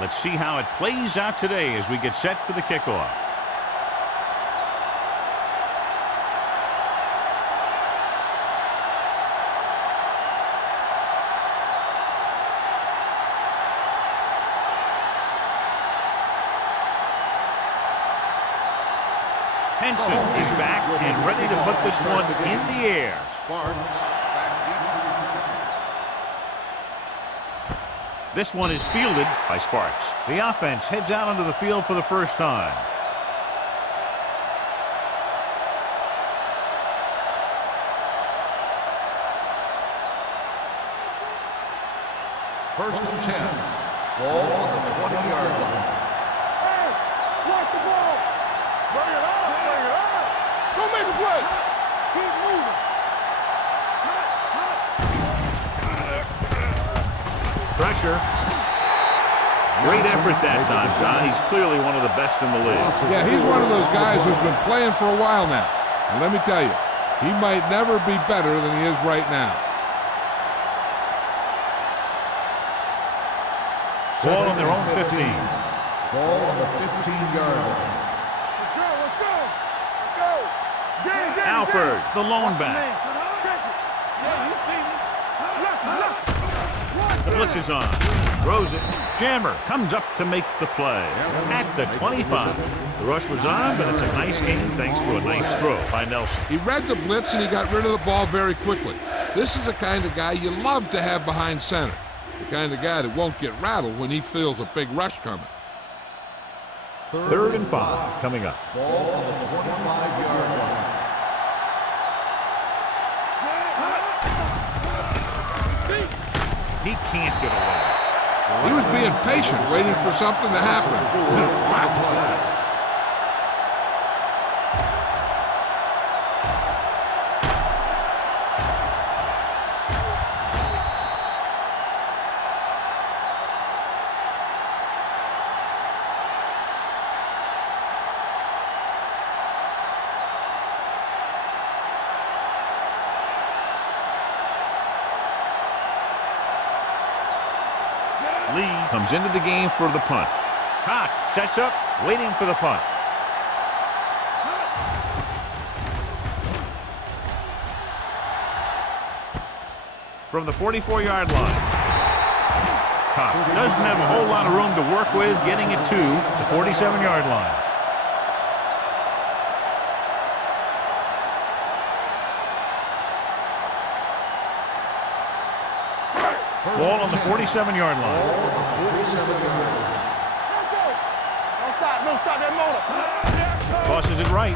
Let's see how it plays out today as we get set for the kickoff. Henson is back and ready to put this one in the air. This one is fielded by Sparks. The offense heads out onto the field for the first time. First and 10. Ball on the 20-yard line. Hey, watch the ball. Bring it up. Bring it up. Don't make a play. Keep moving. Pressure. Great effort that time, John. He's clearly one of the best in the league. Yeah, he's one of those guys who's been playing for a while now. And let me tell you, he might never be better than he is right now. Ball on their own 15. Ball on the 15-yard line. Let's go. Let's go. Let's go. Get it, Alford, the lone back. Check it. Yeah, you see me. Look. The blitz is on. Throws it. Jammer comes up to make the play at the 25. The rush was on, but it's a nice game thanks to a nice throw by Nelson. He read the blitz and he got rid of the ball very quickly. This is the kind of guy you love to have behind center. The kind of guy that won't get rattled when he feels a big rush coming. Third and 5 coming up. Ball on the 25-yard line. He can't get away. He was being patient, waiting for something to happen. Lee comes into the game for the punt. Cox sets up, waiting for the punt. From the 44-yard line. Cox doesn't have a whole lot of room to work with, getting it to the 47-yard line. Ball on the 47-yard line. Don't stop that motor. Tosses it right.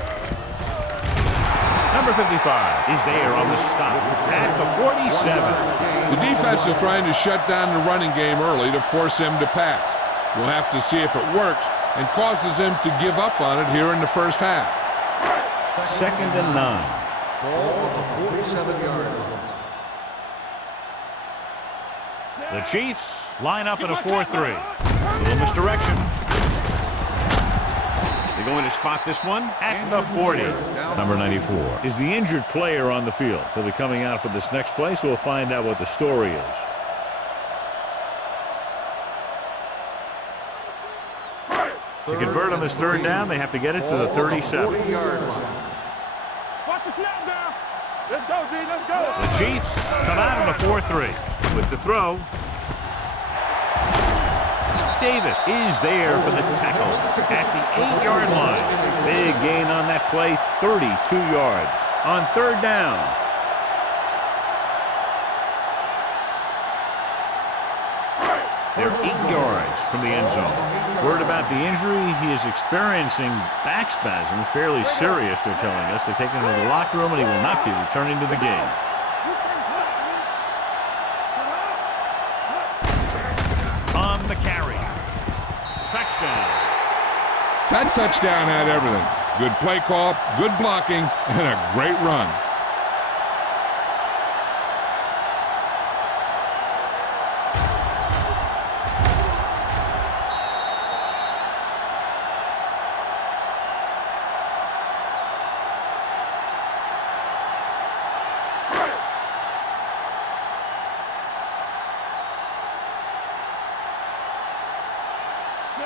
Number 55 is there on the stop at the 47. The defense is trying to shut down the running game early to force him to pass. We'll have to see if it works and causes him to give up on it here in the first half. Second and 9. Ball on the 47-yard line. The Chiefs line up in a 4-3. Little misdirection. They're going to spot this one at the 40. Number 94 is the injured player on the field. He'll be coming out for this next play, so we'll find out what the story is. To convert on this third down, they have to get it to the 37. Watch the snap down. Let's go, D. Let's go. The Chiefs come out in a 4-3 with the throw. Davis is there for the tackle at the 8-yard line. Big gain on that play, 32 yards. On third down. They're 8 yards from the end zone. Word about the injury, he is experiencing back spasms, fairly serious, they're telling us. They're taking him to the locker room, and he will not be returning to the game. On the carry. Touchdown. That touchdown had everything. Good play call, good blocking, and a great run.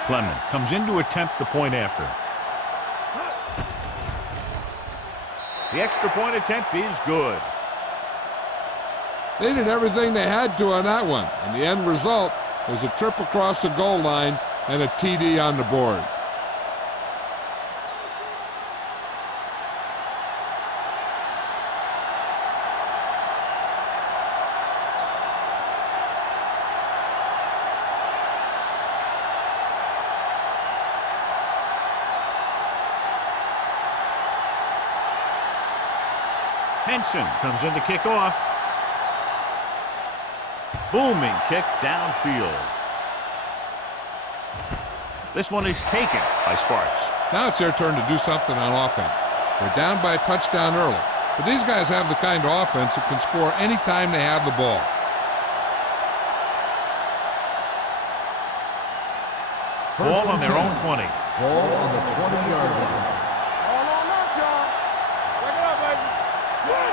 Clement comes in to attempt the point after. The extra point attempt is good. They did everything they had to on that one, and the end result was a trip across the goal line and a TD on the board. Henson comes in to kick off. Booming kick downfield. This one is taken by Sparks. Now it's their turn to do something on offense. They're down by a touchdown early, but these guys have the kind of offense that can score anytime they have the ball. Ball on their own 20. Ball on the 20-yard line. All on us, y'all. Break it up, baby.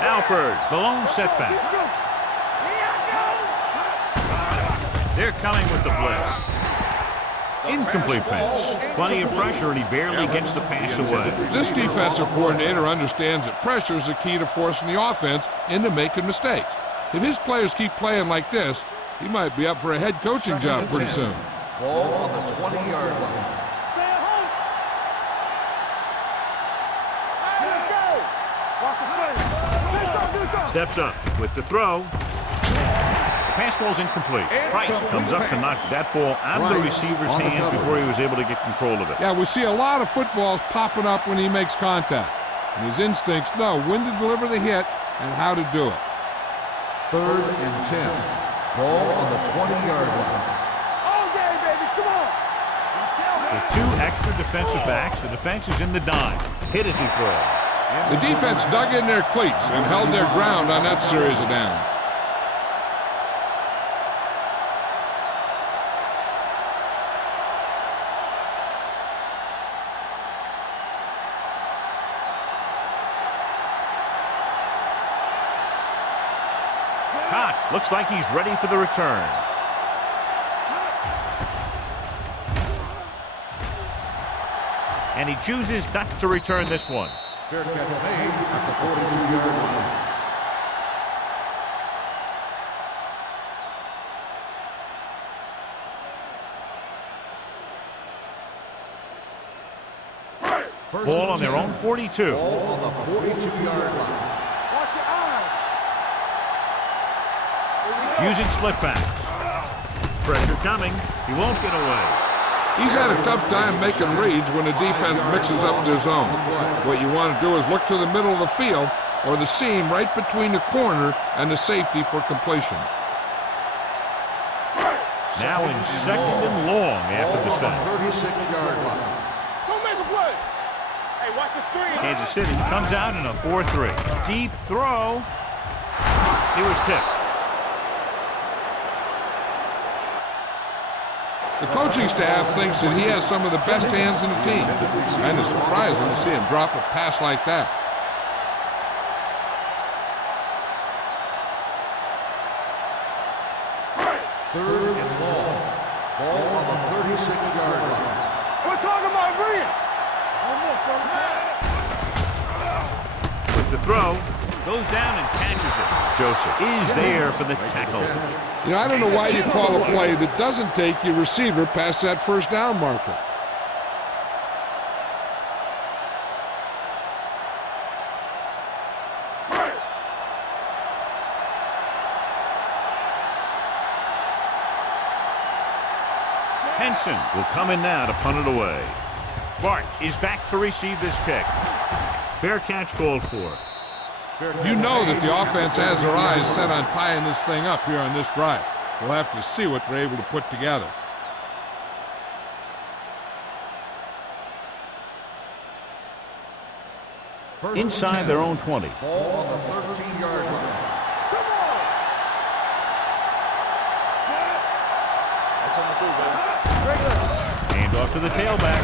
Alford, the lone setback. They're coming with the blitz. Incomplete pass. Plenty of pressure, and he barely gets the pass away. This defensive coordinator understands that pressure is the key to forcing the offense into making mistakes. If his players keep playing like this, he might be up for a head coaching job pretty soon. Ball on the 20-yard line. Stay at home. Hey, let's go. Watch the play. Do something. Steps up with the throw. The pass ball's incomplete. Price comes up to knock that ball out of the receiver's hands before he was able to get control of it. Yeah, we see a lot of footballs popping up when he makes contact. And his instincts know when to deliver the hit and how to do it. 3rd and 10. Ball on the 20-yard line. All day, baby. Come on. With 2 extra defensive backs, the defense is in the dime. Hit as he throws. The defense dug in their cleats and held their ground on that series of downs. Cox looks like he's ready for the return. And he chooses not to return this one. Fair catch made at the 42-yard line. Ball on their own 42. Ball on the 42-yard line. Watch your eyes. Using split backs. Pressure coming. He won't get away. He's had a tough time making reads when the defense mixes up their zone. What you want to do is look to the middle of the field or the seam right between the corner and the safety for completions. Now in 2nd and long after the set. 36-yard line. Don't make a play. Hey, watch the screen. Kansas City comes out in a 4-3. Deep throw. He was tipped. The coaching staff thinks that he has some of the best hands in the team. And it's surprising to see him drop a pass like that. Third and long. Ball on the 36-yard line. We're talking about Bria. With the throw, goes down and catches it. Joseph is there for the tackle. You know, I don't know why you call a play that doesn't take your receiver past that first down marker. Henson will come in now to punt it away. Spark is back to receive this kick. Fair catch called for. You know that the offense has their eyes set on tying this thing up here on this drive. We'll have to see what they're able to put together. Inside their own 20. Ball on the 13-yard line. Come on. Hand off to the tailback.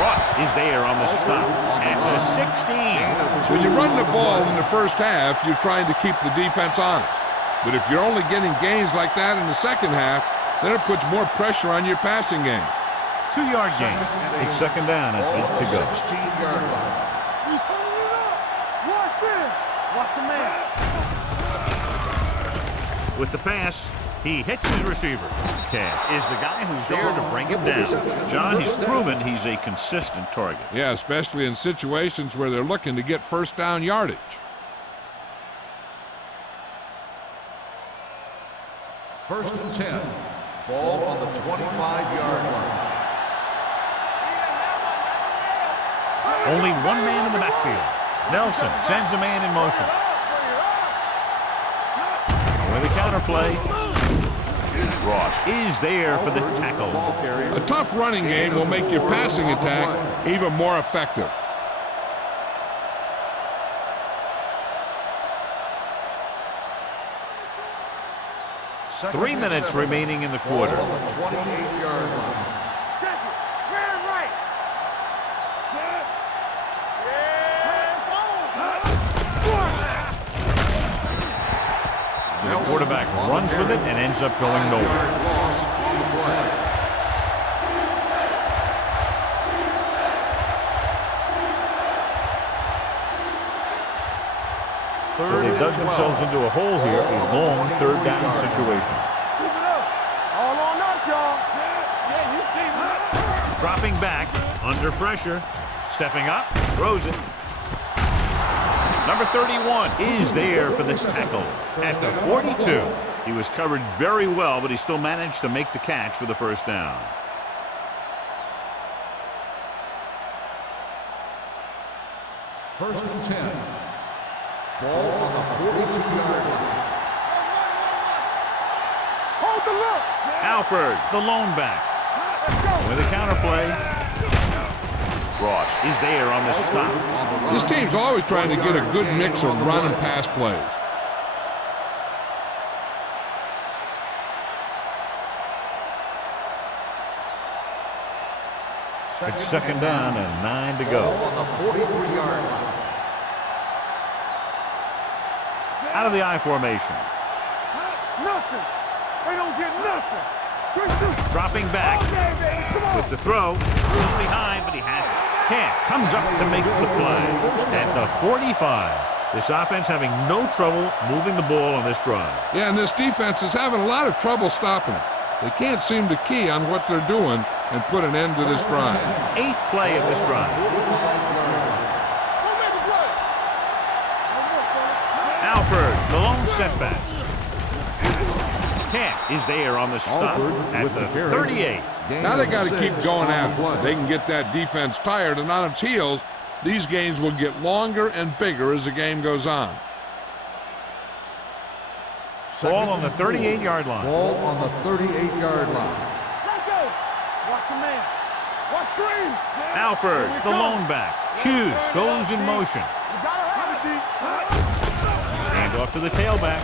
Ross is there on the stop at the 16. When you run the ball in the first half, you're trying to keep the defense honest. But if you're only getting gains like that in the second half, then it puts more pressure on your passing game. 2-yard gain. It's second down and 8 to go. 16-yard line. You turning it up. Watch it. Watch a man. With the pass, he hits his receiver. Cash is the guy who's there to bring him down. John, he's proven he's a consistent target. Yeah, especially in situations where they're looking to get first down yardage. First and 10. Ball on the 25-yard line. Only one man in the backfield. Nelson sends a man in motion. With a counterplay, Ross is there for the tackle. A tough running game will make your passing attack even more effective. Second 3 and minutes 7. remaining in the Ball quarter. on the 28-yard line. Check it. Ran right. Set. Yeah. So the quarterback runs with it and ends up going nowhere. Loss on the play. So they've dug themselves into a hole here, a long third down situation. Keep it up. All on us, y'all. Yeah, you see me. Dropping back, under pressure, stepping up, throws it. Number 31 is there for the tackle at the 42. He was covered very well, but he still managed to make the catch for the first down. First and 10. Ball on the 42-yard line. Hold the look. Alford, the lone back, Let's go. with a counterplay. Ross is there on the stop. This team's always trying to get a good mix of run and pass plays. It's second down and 9 to Ball go. on the 43-yard line. Out of the I formation. Nothing. They don't get nothing. Dropping back Okay, baby. Come on. with the throw. A little behind, but he has it. Cash comes up to make the play at the 45. This offense having no trouble moving the ball on this drive. Yeah, and this defense is having a lot of trouble stopping it. They can't seem to key on what they're doing and put an end to this drive. 8th play of this drive. Go make a play. Alford, the lone setback. Cash is there on the stop at the 38. Now they got to keep going at it. They can get that defense tired and on its heels. These games will get longer and bigger as the game goes on. Ball on the 38-yard line. Ball on the 38-yard line. Let's go. Watch a man. Watch screen. Alford, the lone back. Hughes goes in motion. You gotta have it, D. Hand off to the tailback.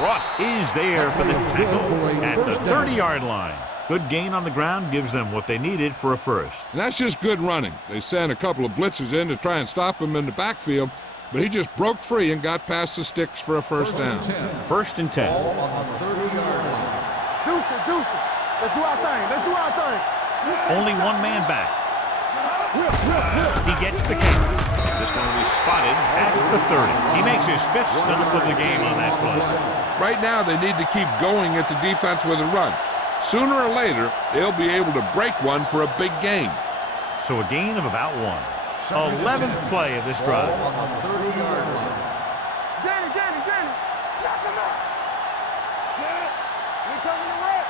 Ross is there for the tackle at the 30-yard line. Good gain on the ground gives them what they needed for a first. And that's just good running. They sent a couple of blitzers in to try and stop him in the backfield, but he just broke free and got past the sticks for a first down. First and 10. Ball on the 30-yard line. Deuce it, deuce it. Let's do our thing. Let's do our thing. Only one man back. He gets the kick. This one will be spotted at the 30. He makes his 5th stop of the game on that play. Right now, they need to keep going at the defense with a run. Sooner or later, they'll be able to break one for a big gain. So a gain of about 1. 11th play of this drive. Ball on the 30-yard line. Danny. Knock him out. We coming to wreck.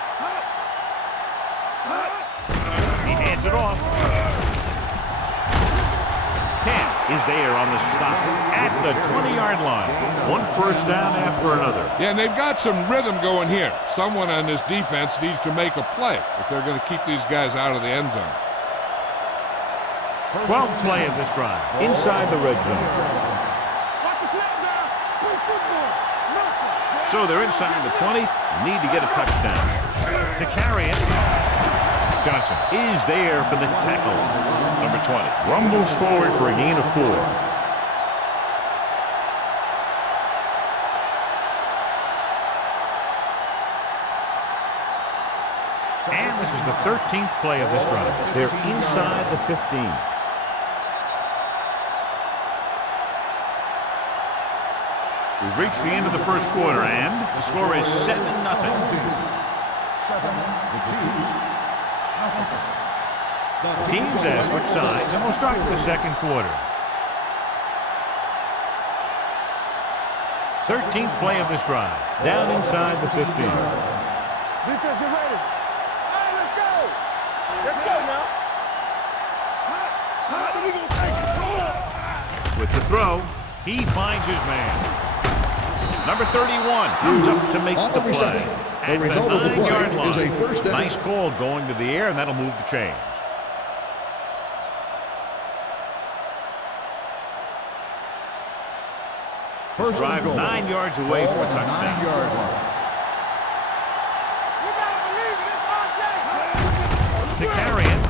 He hands it off. Cam is there on the stop at the 20-yard line. One first down after another. Yeah, and they've got some rhythm going here. Someone on this defense needs to make a play if they're going to keep these guys out of the end zone. 12th play of this drive, inside the red zone. Watch the snap down. Play football. Nothing. So they're inside the 20, need to get a touchdown. To carry it, Johnson is there for the tackle. Number 20 rumbles forward for a gain of 4. And this is the 13th play of this drive. They're inside the 15. We've reached the end of the first quarter, and the score is 7-0. Teams have switched sides, and we'll start with the second quarter. 13th play of this drive. Down inside the 15. Defense, get ready. All right, let's go. Let's go now. We gonna take it. With the throw, he finds his man. Number 31 comes up to make the play. At the 9-yard line. Is a first down. Nice call going to the air, and that'll move the chains. First drive 9 yards away from a touchdown. 9-yard line. We gotta believe it. It's our To carry it.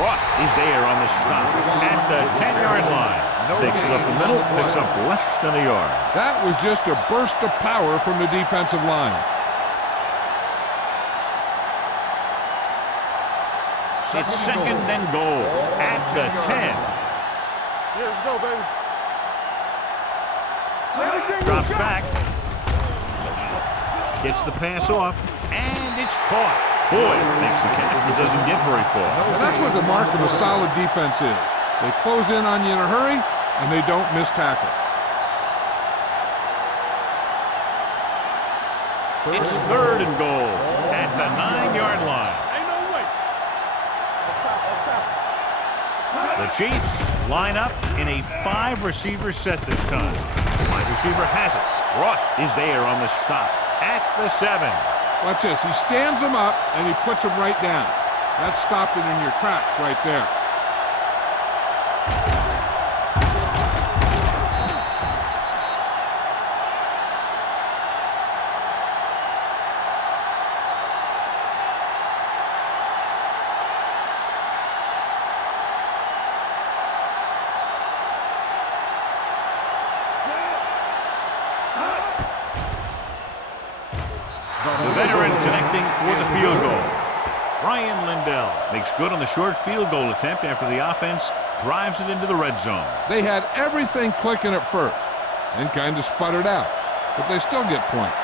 Ross is there on the stop at the 10-yard line. Takes it up the middle, picks up less than a yard. That was just a burst of power from the defensive line. It's second and goal at the 10. Yeah, let's go, baby. Drops back. Gets the pass off, and it's caught. Boy, makes the catch, but doesn't get very far. And that's what the mark of a solid defense is. They close in on you in a hurry, and they don't miss tackle. It's third and goal at the 9-yard line. Ain't no way. Up top. The Chiefs line up in a 5-receiver set this time. Wide receiver has it. Ross is there on the stop at the 7. Watch this. He stands them up, and he puts them right down. That's stopping in your tracks right there. The veteran connecting for the field goal. Ryan Lindell makes good on the short field goal attempt after the offense drives it into the red zone. They had everything clicking at first and kind of sputtered out, but they still get points.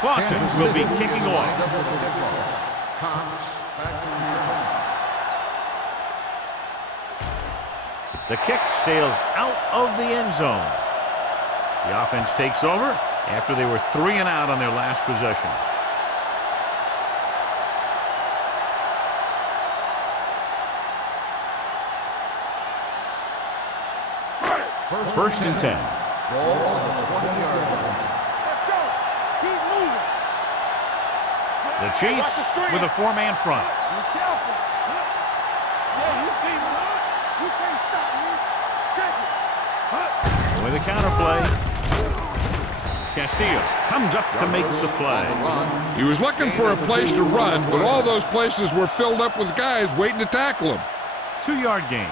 Clausen will be kicking off. The kick sails out of the end zone. The offense takes over after they were 3 and out on their last possession. First and 10. Ball on the 20-yard line. Let's go. Keep moving. The Chiefs with a 4-man front. Be careful. Yeah, you see me. You can't stop me. Check it. With a counterplay. Castillo comes up to make the play. He was looking for a place to run, but all those places were filled up with guys waiting to tackle him. 2-yard gain.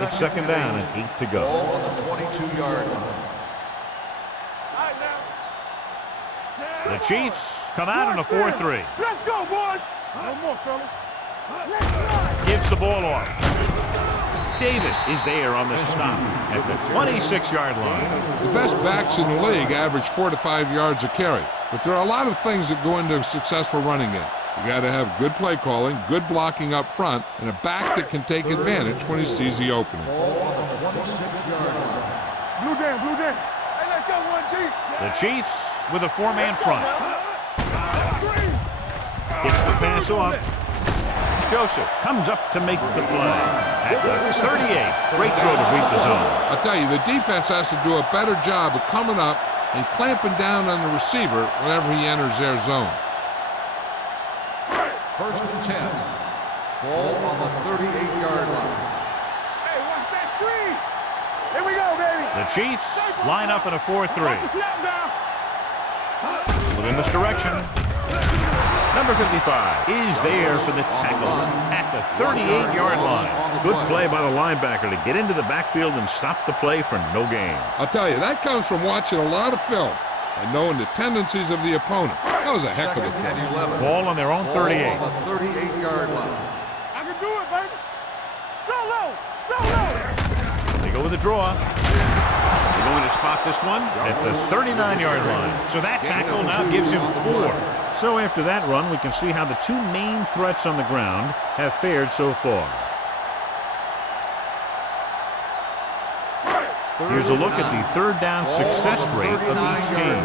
It's second down and 8 to go. Ball on the 22-yard line. All right, now. The Chiefs come out in a 4-3. Let's go, boys. No more, fellas. Let's run. Gives the ball off. Davis is there on the stop at the 26-yard line. The best backs in the league average 4 to 5 yards a carry, but there are a lot of things that go into a successful running game. You got to have good play calling, good blocking up front, and a back that can take advantage when he sees the opening. Ball on the 26-yard line. Blue down, blue down. Hey, let's go one deep. The Chiefs with a 4-man front. Gets the pass off. Joseph comes up to make the play at the 38. Great throw to beat the zone. I'll tell you, the defense has to do a better job of coming up and clamping down on the receiver whenever he enters their zone. First and 10. Ball on the 38-yard line. Hey, watch that screen. Here we go, baby. The Chiefs line up in a 4-3. Watch the snap down. Look in this direction. Number 55 is there for the tackle at the 38-yard line. Good play by the linebacker to get into the backfield and stop the play for no gain. I'll tell you, that comes from watching a lot of film and knowing the tendencies of the opponent. That was a heck of a Second play. and 11. Ball on their own 38. Ball on the 38-yard line. I can do it, baby. So low. So low. They go with a draw. They're going to spot this one at the 39-yard line. So that tackle now gives him 4. So after that run, we can see how the two main threats on the ground have fared so far. Here's a look at the third down success rate of each team.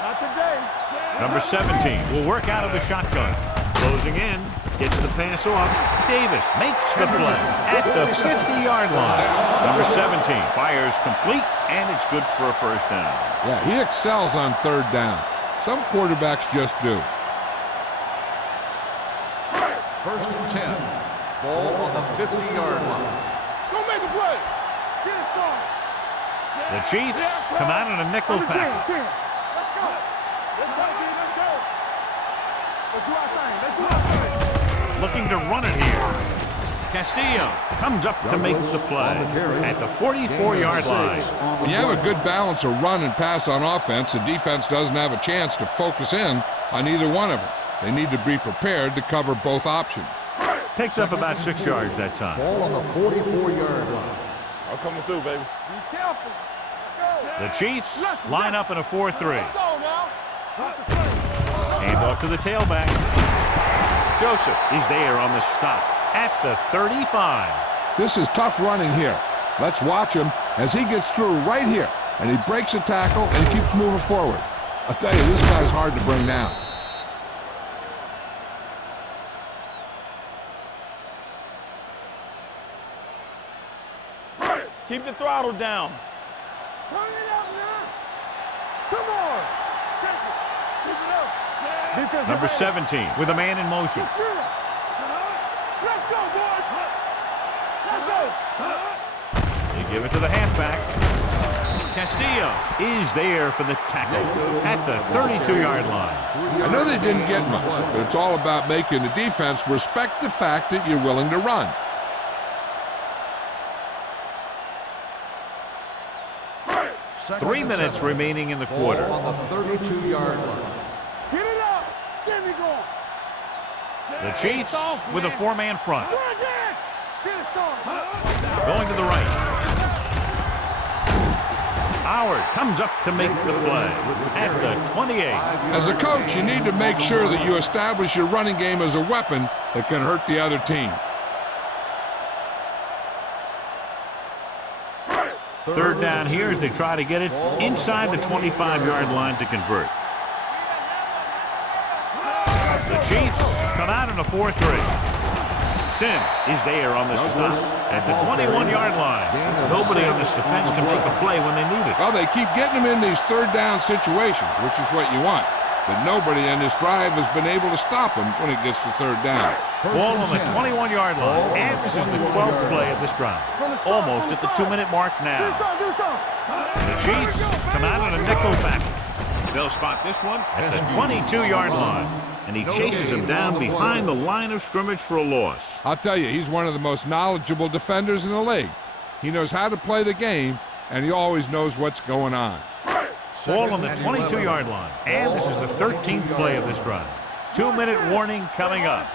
Not today. Number 17 will work out of the shotgun. Closing in, gets the pass off. Davis makes the play at the 50-yard line. Number 17 fires complete, and it's good for a first down. Yeah, he excels on third down. Some quarterbacks just do. First and 10. Ball on the 50-yard line. Go make a play. Get it started. The Chiefs come out in a nickel package. Let's go. Let's go, kid. Let's go. Let's do our thing. Let's do our thing. Looking to run it here. Castillo comes up to make the play at the 44-yard line. When you have a good balance of run and pass on offense, the defense doesn't have a chance to focus in on either one of them. They need to be prepared to cover both options. Picked up about 6 yards that time. Ball on the 44-yard line. I'm coming through, baby. Be careful. Let's The Chiefs line up in a 4-3. go now. Hand off to the tailback. Joseph is there on the stop at the 35. This is tough running here. Let's watch him as he gets through right here, and he breaks a tackle and keeps moving forward. I'll tell you, this guy's hard to bring down. Keep the throttle down. Turn it up now. Come on. Take it. Keep it up. Defensive Number end. 17 with a man in motion. Let's go, boys. Let's go. They give it to the halfback. Castillo is there for the tackle at the 32-yard line. I know they didn't get much, but it's all about making the defense respect the fact that you're willing to run. Second 3 and minutes 7. remaining in the Ball quarter. on the 32-yard line. Get it up. Get me going. The Chiefs with a 4-man front. Go again. Get it started. Going to the right. Howard comes up to make the play at the 28. As a coach, you need to make sure that you establish your running game as a weapon that can hurt the other team. Third down here as they try to get it inside the 25-yard line to convert. The Chiefs come out in a 4-3. Sims is there on the stop at the 21-yard line. Nobody on this defense can make a play when they need it. Well, they keep getting them in these third down situations, which is what you want. But nobody in this drive has been able to stop them when it gets to third down. Ball on the 21-yard line, and this is the 12th play of this drive. Almost at the 2-minute mark now. Do something. The Chiefs come out in a nickel package. They'll spot this one at the 22-yard line, and he chases him down behind the line of scrimmage for a loss. I'll tell you, he's one of the most knowledgeable defenders in the league. He knows how to play the game, and he always knows what's going on. Ball on the 22-yard line, and this is the 13th play of this drive. 2-minute warning coming up.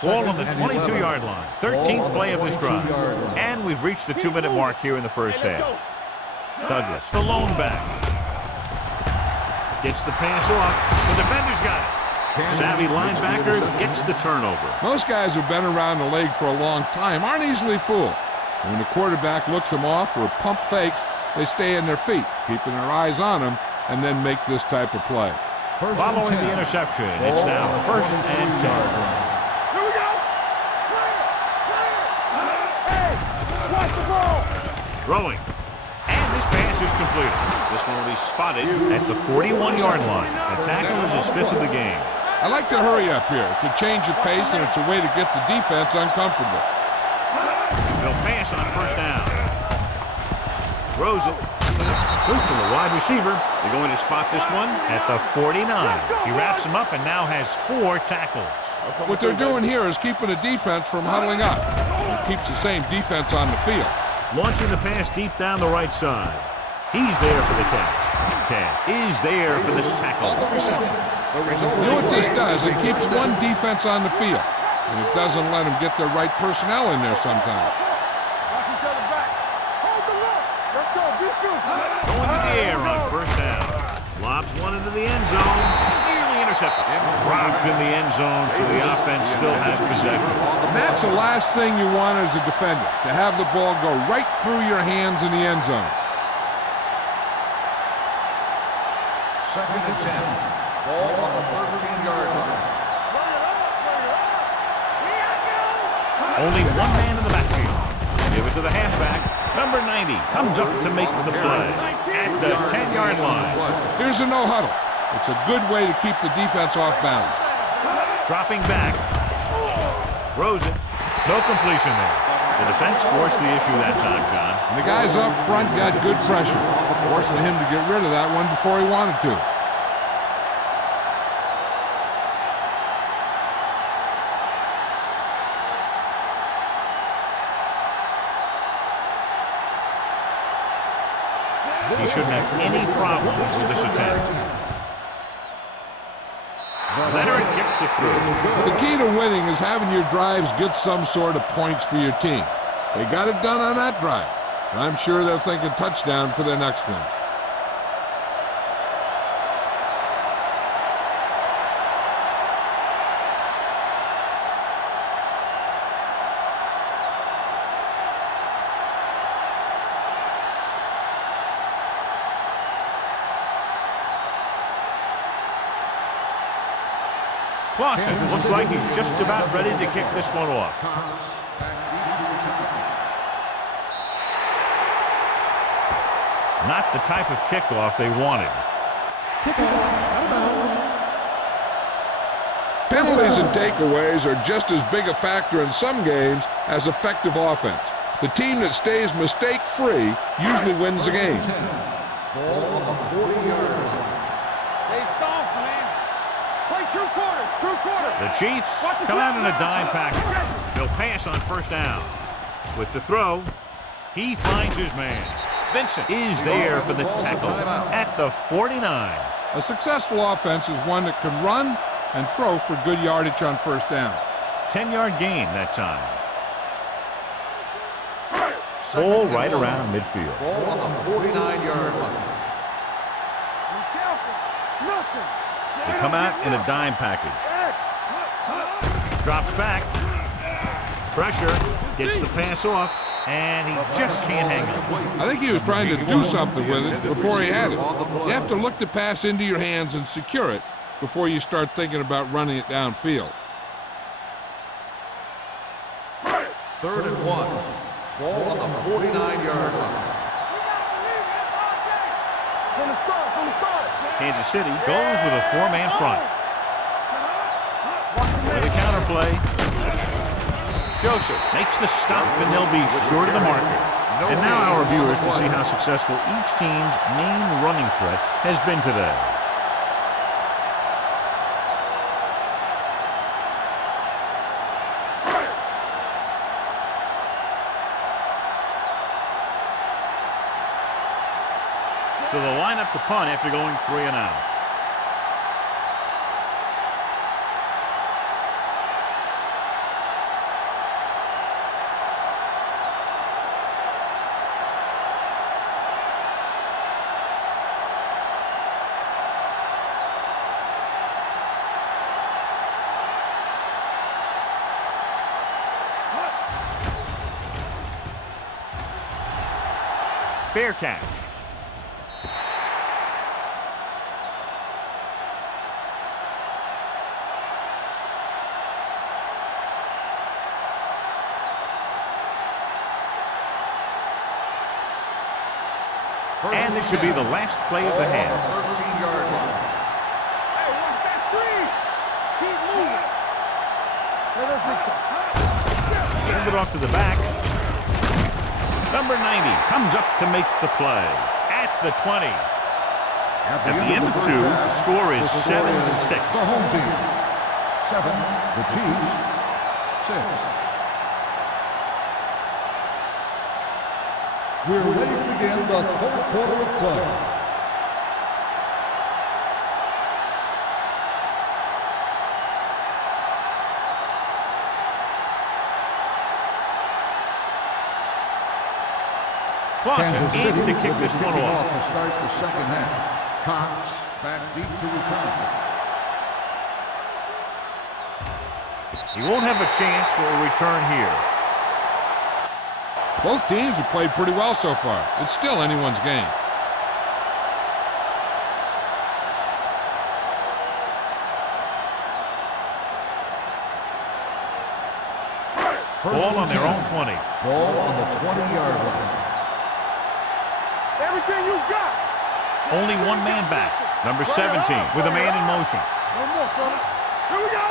Ball on the 22-yard line. 13th play of this drive. And we've reached the 2-minute mark here in the first half. Douglas, the lone back. Gets the pass off. The defender's got it. Savvy linebacker gets the turnover. Most guys who've been around the league for a long time aren't easily fooled. When the quarterback looks them off or pump fakes, they stay in their feet, keeping their eyes on them, and then make this type of play. Following the interception, it's now 1st and 10. Here we go. Play it. Play it. Hey, watch the ball. Throwing. And this pass pass is completed. This one will be spotted at the 41-yard line. The tackle is his 5th of the game. I like to hurry up here. It's a change of pace, and it's a way to get the defense uncomfortable. They'll pass on first down. Throws it. Look to the wide receiver. They're going to spot this one at the 49. He wraps him up and now has 4 tackles. What they're doing here is keeping the defense from huddling up. It keeps the same defense on the field. Launching the pass deep down the right side. He's there for the catch. Cash is there for the tackle. You know what this does? It keeps one defense on the field, and it doesn't let them get the right personnel in there sometimes. Watch each other back. Hold the look. Let's go. Defense. Going to the air on first down. Lobs one into the end zone. Nearly intercepted. Dropped in the end zone, so the offense still has possession. And that's the last thing you want as a defender, to have the ball go right through your hands in the end zone. 2nd and 10. Ball on the 13-yard line. Only one man in the backfield. Give it to the halfback. Number 90 comes up to make the play at the 10-yard line. Here's a no-huddle. It's a good way to keep the defense off balance. Dropping back. Throws it. No completion there. The defense forced the issue that time, John. And the guys up front got good pressure, forcing him to get rid of that one before he wanted to. He shouldn't have any problems with this attempt. Leonard gets it through. The key to winning is having your drives get some sort of points for your team. They got it done on that drive. And I'm sure they're thinking touchdown for their next one. Clausen looks like he's just about ready to kick this one off. Not the type of kickoff they wanted. Penalties and takeaways are just as big a factor in some games as effective offense. The team that stays mistake-free usually wins the game. Ball on the 40-yard line. Stay soft, man. Play true quarters. True quarters. The Chiefs come out in a dime package. They'll pass on first down. With the throw, he finds his man. Vincent is there for the tackle at the 49. A successful offense is one that can run and throw for good yardage on first down. 10-yard gain that time. Ball right around midfield. Ball on the 49-yard line. Be careful. Nothing. They come out in a dime package. Drops back. Pressure. Gets the pass off. And he just can't hang on. I think he was trying to do something with it before he had it. You have to look the pass into your hands and secure it before you start thinking about running it downfield. 3rd and 1. Ball on the 49-yard line. From the start. Kansas City goes with a 4-man front. For the counterplay. Joseph makes the stop, and they'll be short of the marker. And now our viewers can see how successful each team's main running threat has been today. So they'll line up the punt after going 3 and out. Fair catch. And this should be the last play of the half. 13-yard line. Hey, watch that screen. Keep moving. Let us dictate. Hand it off to the back. Number 90 comes up to make the play at the 20. At the end of 2, the score is 7-6. The home team, 7. The Chiefs, 6. We're ready to begin the fourth quarter of play. Clausen Kansas in City to kick will this be one kicking off. to start the second half. Cox back deep to return. He won't have a chance for a return here. Both teams have played pretty well so far. It's still anyone's game. Ball on their own 20. Ball on the 20-yard line. Everything you got. Only one man back. Number 17 with a man in motion. One more, fella. Here we go.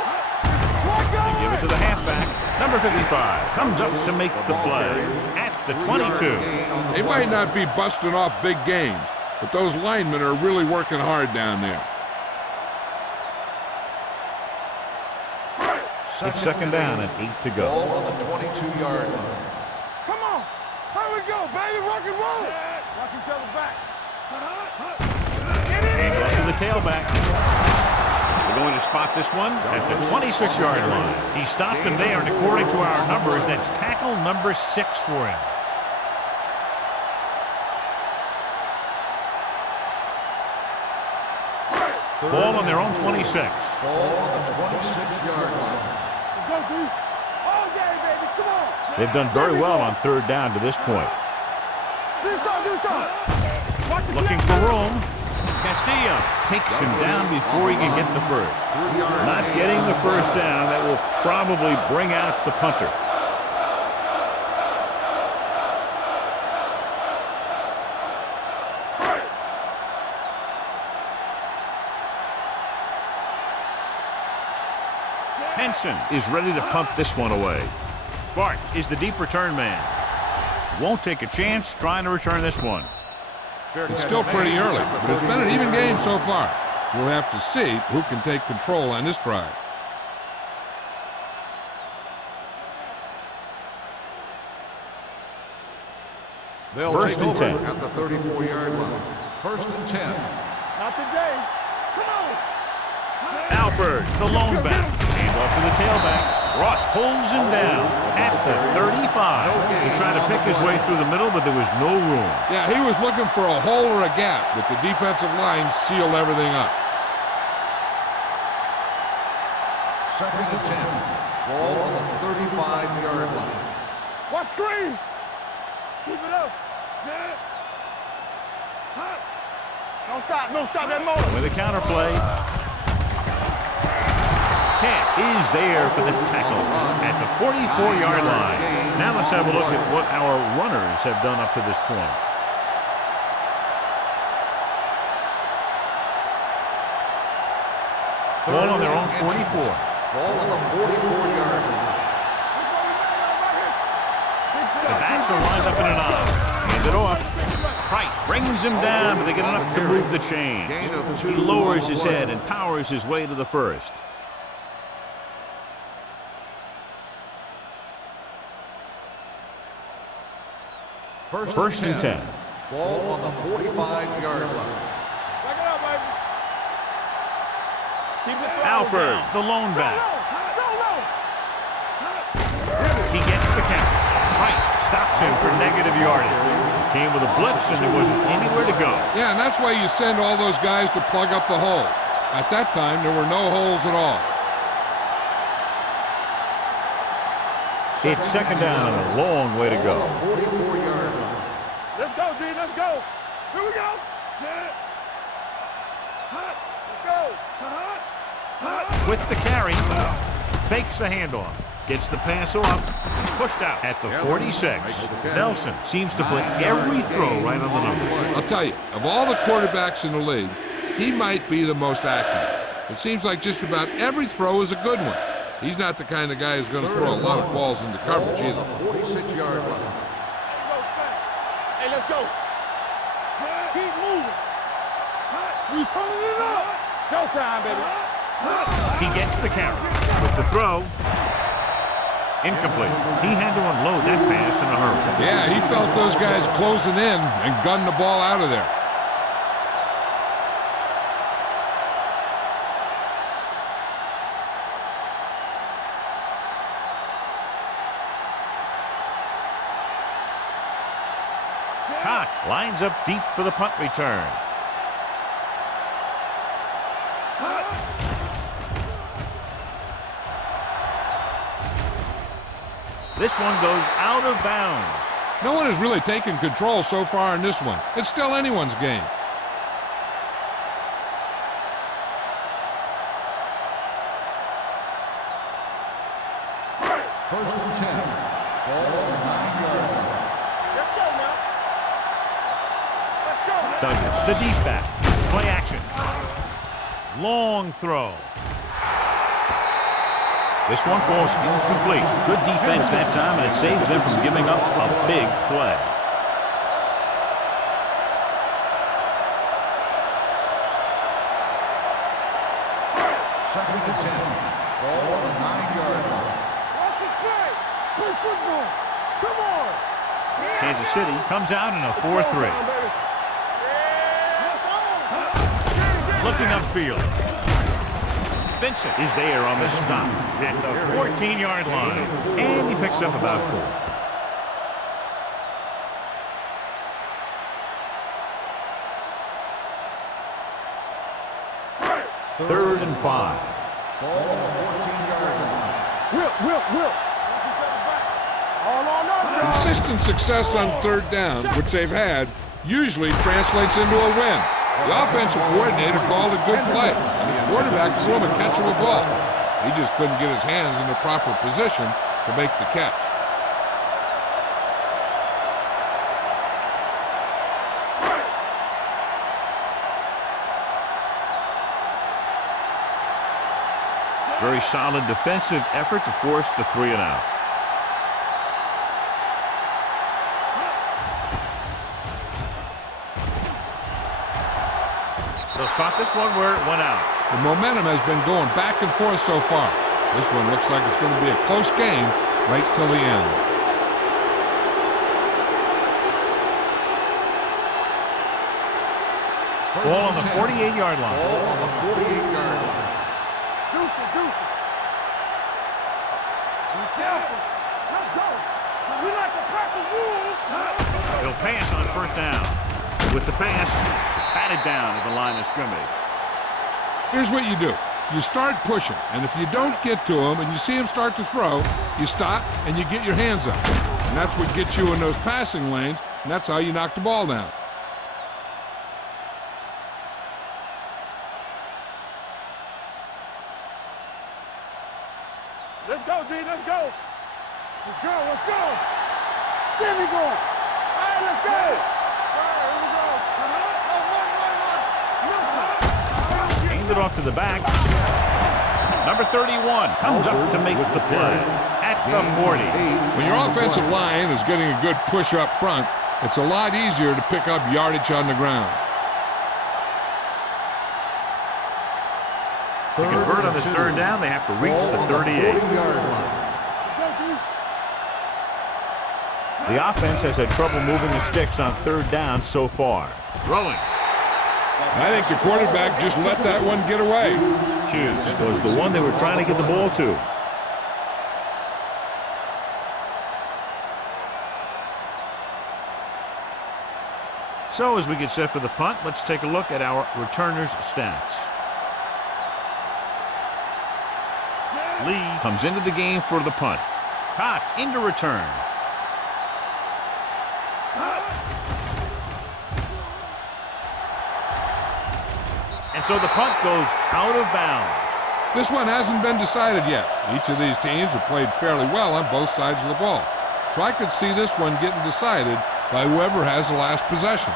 Flag They going. give it to the halfback. Number 55 comes up to make the play at the 22. They might not be busting off big games, but those linemen are really working hard down there. It's second down and 8 to go. Ball on the 22-yard line. Come on. Here we go, baby. Rock and roll. Watch each other back. Hand off to the tailback. We're going to spot this one at the 26-yard line. He stopped him there, and according to our numbers, that's tackle number 6 for him. Ball on their own 26. Ball on the 26-yard line. Let's go, dude. All day, baby. Come on. They've done very well on third down to this point. Do something. Watch the Looking snap. for room. Castillo takes him down before he can get the first. Not getting the first down, that will probably bring out the punter. Henson is ready to punt this one away. Sparks is the deep return man. Won't take a chance trying to return this one. It's still pretty early, but it's been an even game so far. We'll have to see who can take control on this drive. They'll First take and over 10. at the 34-yard line. First and 10. Not today. Come on. Alford, the lone back. Hands off to the tailback. Ross pulls him down at the 35. He tried to pick his way through the middle, but there was no room. Yeah, he was looking for a hole or a gap, but the defensive line sealed everything up. Second and 10. Ball on the 35-yard line. Watch screen. Keep it up. Set. Hot. Don't stop that motor. With a counter play. Camp is there for the tackle at the 44-yard line. Now let's have a look at what our runners have done up to this point. Ball on their own 44. Ball on the 44-yard line. The backs are lined up in an I. Hand it off. Price brings him down, but they get enough to move the chains. He lowers his head and powers his way to the first. First and 10. Ball on the 45-yard line. Back it up, baby. Keep it Alford, the lone back. He gets the count. Price stops him for negative yardage. He came with a blitz, and there wasn't anywhere to go. Yeah, and that's why you send all those guys to plug up the hole. At that time, there were no holes at all. It's second down and a long way to go. 44-yard line. Let's go, D. Let's go. Here we go. Set. Hot. Let's go. Hot. With the carry, fakes the handoff. Gets the pass off. He's pushed out at the 46. Nelson seems to put every throw right on the numbers. I'll tell you, of all the quarterbacks in the league, he might be the most accurate. It seems like just about every throw is a good one. He's not the kind of guy who's going to throw a lot of balls into coverage either. 46-yard line. Hey, let's go. Keep moving. We turning it up. Showtime, baby. He gets the carry with the throw. Incomplete. He had to unload that pass in a hurry. Yeah, he felt those guys closing in and gunned the ball out of there. Cox lines up deep for the punt return. This one goes out of bounds. No one has really taken control so far in this one. It's still anyone's game. First and 10. Ball on the 9-yard line. Let's go now. Let's go. Douglas, the deep back. Play action. Long throw. This one falls incomplete. Good defense that time, and it saves them from giving up a big play. Second and 10. Ball on the 9-yard line. Watch it play. Play football. Come on. Kansas City comes out in a 4-3. Looking upfield. Vincent is there on the stop at the 14-yard line, and he picks up about 4. Third and 5. Ball on the 14-yard line. Whip. All on us. Consistent success on third down, which they've had, usually translates into a win. The offensive coordinator called a good play, and the quarterback threw him a catchable ball. He just couldn't get his hands in the proper position to make the catch. Very solid defensive effort to force the 3 and out. They'll spot this one where it went out. The momentum has been going back and forth so far. This one looks like it's going to be a close game right till the end. Ball on the 48-yard line. Ball on the 48-yard line. Deuce it. Be careful. Let's go. We like to crack the rules. He'll pass on first down. With the pass, batted down at the line of scrimmage. Here's what you do. You start pushing, and if you don't get to him and you see him start to throw, you stop and you get your hands up. And that's what gets you in those passing lanes, and that's how you knock the ball down. Let's go, D. Let's go. Let's go. There we go. All right, let's go. All right, here we go. Aimed it off to the back. Number 31 comes up to make the play at the 40. When your offensive line is getting a good push up front, it's a lot easier to pick up yardage on the ground. To convert on this third down, they have to reach the 38. The offense has had trouble moving the sticks on third down so far. Throwing. I think the quarterback just let that one get away. Hughes was the one they were trying to get the ball to. So as we get set for the punt, let's take a look at our returners' stats. Lee comes into the game for the punt. Cox into return. And so the punt goes out of bounds. This one hasn't been decided yet. Each of these teams have played fairly well on both sides of the ball. So I could see this one getting decided by whoever has the last possession.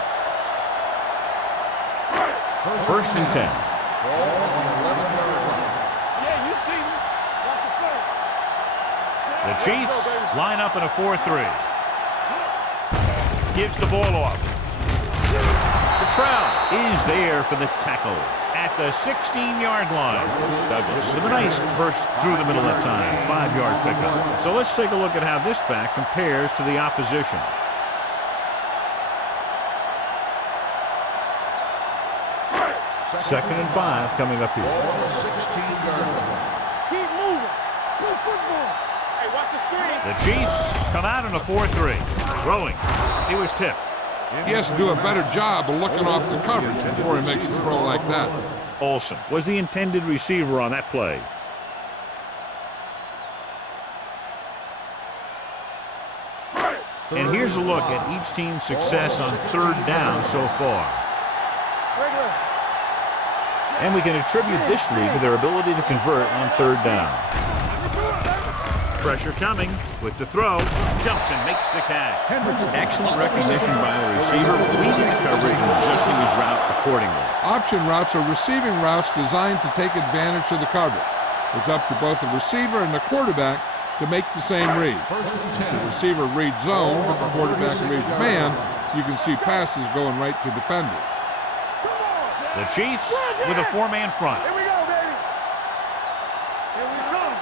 First and 10. Ball on the 11-yard line. Yeah, you see me. Watch the play. The Chiefs line up in a 4-3. Gives the ball off. Cottrell is there for the tackle at the 16-yard line. Douglas with a nice burst through the middle that time. 5-yard pickup. So let's take a look at how this back compares to the opposition. Second and 5 coming up here. Ball on the 16-yard line. Keep moving. Play football. Hey, watch the screen. The Chiefs come out in a 4-3. Throwing. He was tipped. He has to do a better job of looking off the coverage before he makes a throw like that. Olsen was the intended receiver on that play. And here's a look at each team's success on third down so far. Regular. And we can attribute this lead to their ability to convert on third down. Pressure coming with the throw. Jumps and makes the catch. Excellent recognition by the receiver, reading the coverage and adjusting his route accordingly. Option routes are receiving routes designed to take advantage of the coverage. It's up to both the receiver and the quarterback to make the same read. First and The 10. receiver reads zone, but the quarterback reads man. You can see passes going right to defenders. The Chiefs with a 4-man front. Here we go, baby. Here we come.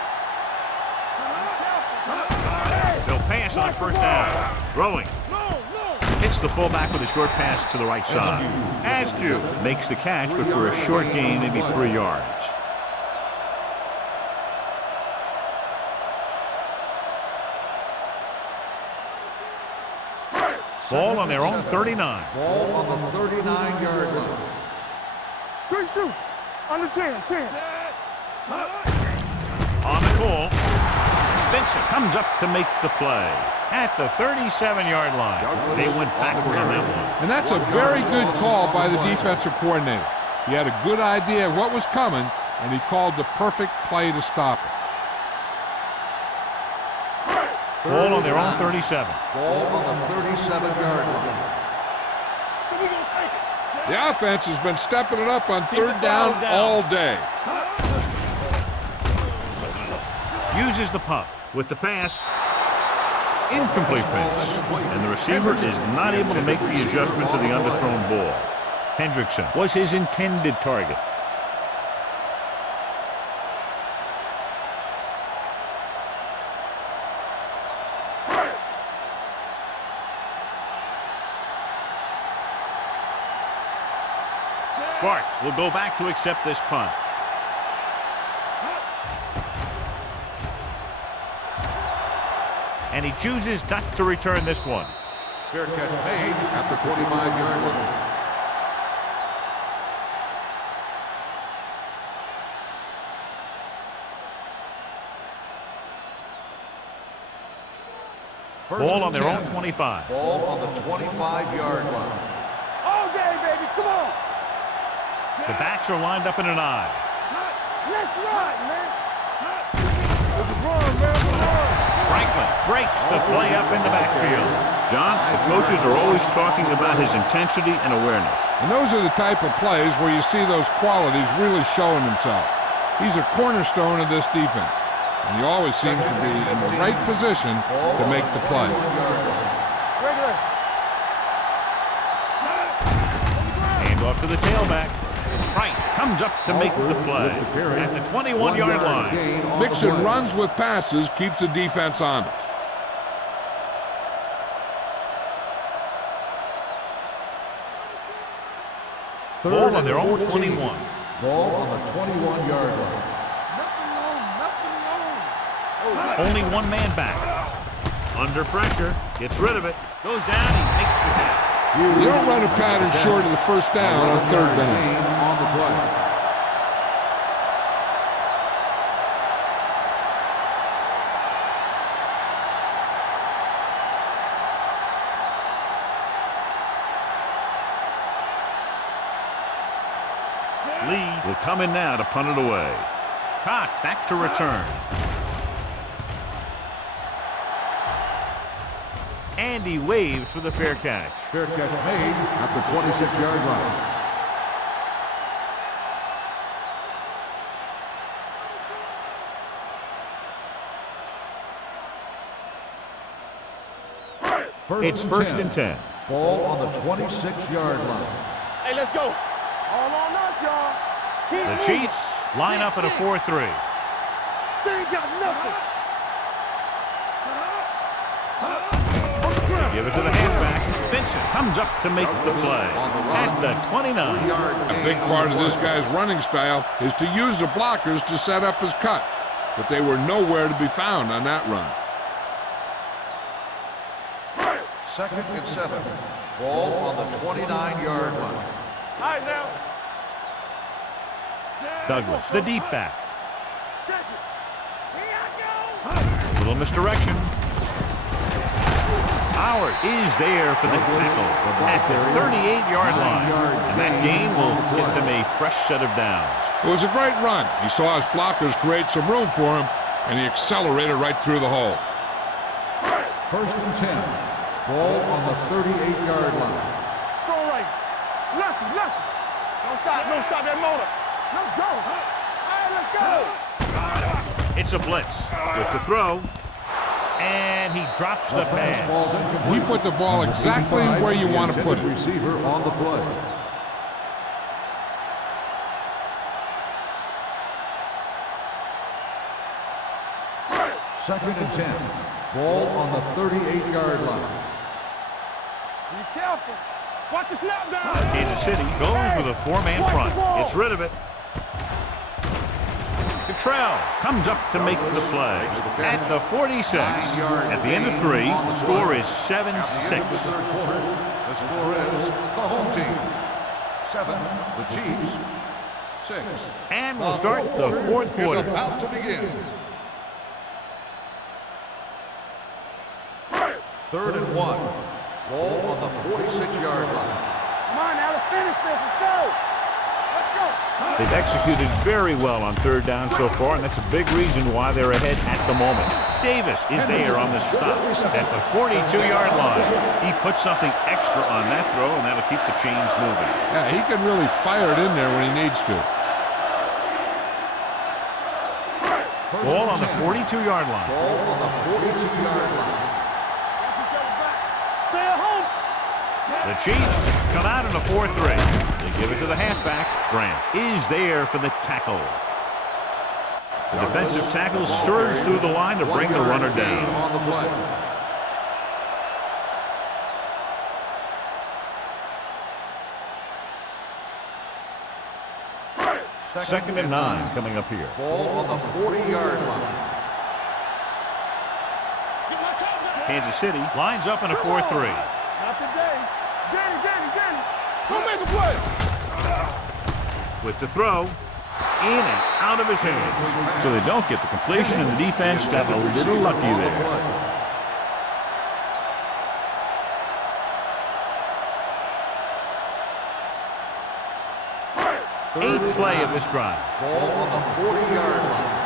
They'll pass on first down. Throwing. No. Hits the fullback with a short pass to the right side. Askew makes the catch, but for a short gain, maybe 3 yards. Ball on their own 39. Ball on the 39-yard line. Good shoot. Under 10. On the call, Vincent comes up to make the play at the 37-yard line. They went backward on that one. And that's a very good call by the defensive coordinator. He had a good idea of what was coming, and he called the perfect play to stop it. Ball on their own 37. Ball on the 37-yard line. So we gonna take it. The offense has been stepping it up on third down all day. Uses the pump with the pass. Incomplete pass. And the receiver is not able to make the adjustment to the underthrown ball. Hendrickson was his intended target. Sparks will go back to accept this punt. And he chooses not to return this one. Fair catch made at the 25-yard line. Ball on their own 25. Ball on the 25-yard line. All day, baby. Come on. The backs are lined up in an eye. Let's ride, man. Let's run, man. Franklin breaks the play up in the backfield. John, the coaches are always talking about his intensity and awareness. And those are the type of plays where you see those qualities really showing himself. He's a cornerstone of this defense, and he always seems to be in the right position to make the play. Regular. Hand off to the tailback. Price comes up to make the play at the 21-yard line. Mixon runs with passes, keeps the defense honest. Ball on their own 21. Ball on the 21-yard line. Only one man back. Under pressure, gets rid of it, goes down, he makes the catch. You don't run a pattern short of the first down on third down. On the play. Lee will come in now to punt it away. Cox back to return. And he waves for the fair catch. Fair catch made at the 26-yard line. It's first and 10. Ball on the 26-yard line. Hey, let's go. All on us, y'all. The Chiefs line up in a 4-3. They ain't got nothing. Give it to the halfback. Vincent comes up to make the play at the 29. A big part of this guy's running style is to use the blockers to set up his cut, but they were nowhere to be found on that run. Second and 7. Ball on the 29-yard line. All right, now. Douglas, the deep back. Check it. Here I go. Little misdirection. Howard is there for the tackle at the 38-yard line. And that gain will get them a fresh set of downs. It was a great run. He saw his blockers create some room for him, and he accelerated right through the hole. First and 10. Ball on the 38-yard line. Strong right. Lucky. Don't stop that motor. Let's go. All right, let's go. It's a blitz with the throw. And he drops the pass. He put the ball exactly where you want to put it. Receiver on the play. Second and 10. Ball on the 38-yard line. Be careful. Watch the snap down. Kansas City goes with a 4-man front. Gets rid of it. Cottrell comes up to make the play at the 46. At the end of 3, the score is 7-6. The third quarter, the score is the home team 7, the Chiefs 6. And we'll start the fourth quarter. Is about to begin. Third and 1. Ball on the 46-yard line. Come on now, let's finish this. Let's go. Let's go. They've executed very well on third down so far, and that's a big reason why they're ahead at the moment. Davis is there on the stop at the 42-yard line. He puts something extra on that throw, and that'll keep the chains moving. Yeah, he can really fire it in there when he needs to. Ball on the 42-yard line. Ball on the 42-yard line. Stay at home. The Chiefs come out in a 4-3. They give it to the halfback. Branch is there for the tackle. The defensive tackle surged through the line to bring the runner down. On the play. Second and 9 coming up here. Ball on the 40-yard line. Kansas City lines up in a 4-3. Not today. Danny. Don't make a play. With the throw, in and out of his hands. So they don't get the completion, and the defense got a little lucky there. Eighth play of this drive. Ball on the 40-yard line.